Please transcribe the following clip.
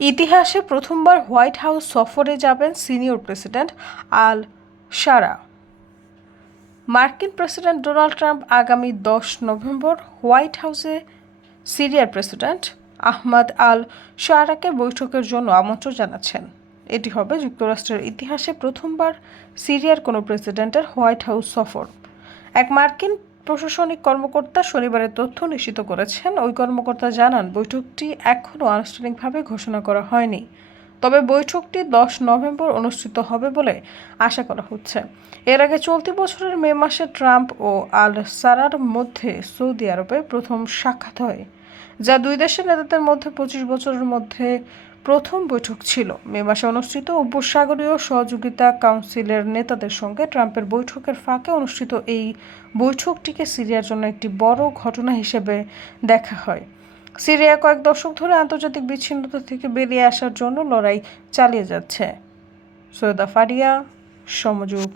ইতিহাসে প্রথমবার white house সফরে যাবেন সিনিয়র প্রেসিডেন্ট আল সারা মার্কিন প্রেসিডেন্ট ডোনাল্ড ট্রাম্প আগামী দশ নভেম্বর হোয়াইট হাউসে সিরিয়ার প্রেসিডেন্ট আহমদ আল শাহরাকে বৈঠকের জন্য আমন্ত্রণ জানাচ্ছেন। এটি হবে যুক্তরাষ্ট্রের ইতিহাসে প্রথমবার সিরিয়ার কোনো প্রেসিডেন্টের হোয়াইট হাউস সফর। এক মার্কিন প্রশাসনিক কর্মকর্তা শনিবারের তথ্য নিশ্চিত করেছেন। ওই কর্মকর্তা জানান, বৈঠকটি এখনও আনুষ্ঠানিকভাবে ঘোষণা করা হয়নি। তবে বৈঠকটি দশ নভেম্বর অনুষ্ঠিত হবে বলে আশা করা হচ্ছে। এর আগে চলতি বছরের মে মাসে ট্রাম্প ও আল সারার মধ্যে সৌদি আরবে প্রথম সাক্ষাৎ হয়। যা দুই দেশের নেতাদের মধ্যে পঁচিশ বছরের মধ্যে প্রথম বৈঠক ছিল। মে মাসে অনুষ্ঠিত উপসাগরীয় সহযোগিতা কাউন্সিলের নেতাদের সঙ্গে ট্রাম্পের বৈঠকের ফাঁকে অনুষ্ঠিত এই বৈঠকটিকে সিরিয়ার জন্য একটি বড় ঘটনা হিসেবে দেখা হয়। সিরিয়া কয়েক দশক ধরে আন্তর্জাতিক বিচ্ছিন্নতা থেকে বেরিয়ে আসার জন্য লড়াই চালিয়ে যাচ্ছে। সৈয়দা ফারিয়া, সমযোগ।